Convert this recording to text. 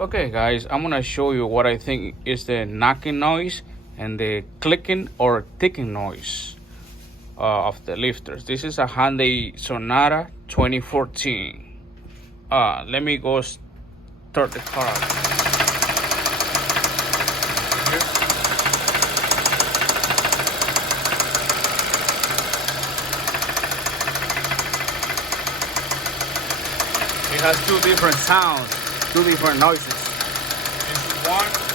Okay guys, I'm gonna show you what I think is the knocking noise and the clicking or ticking noise of the lifters. This is a Hyundai Sonata 2014. Let me go start the car up. It has two different sounds, two different noises. This is one.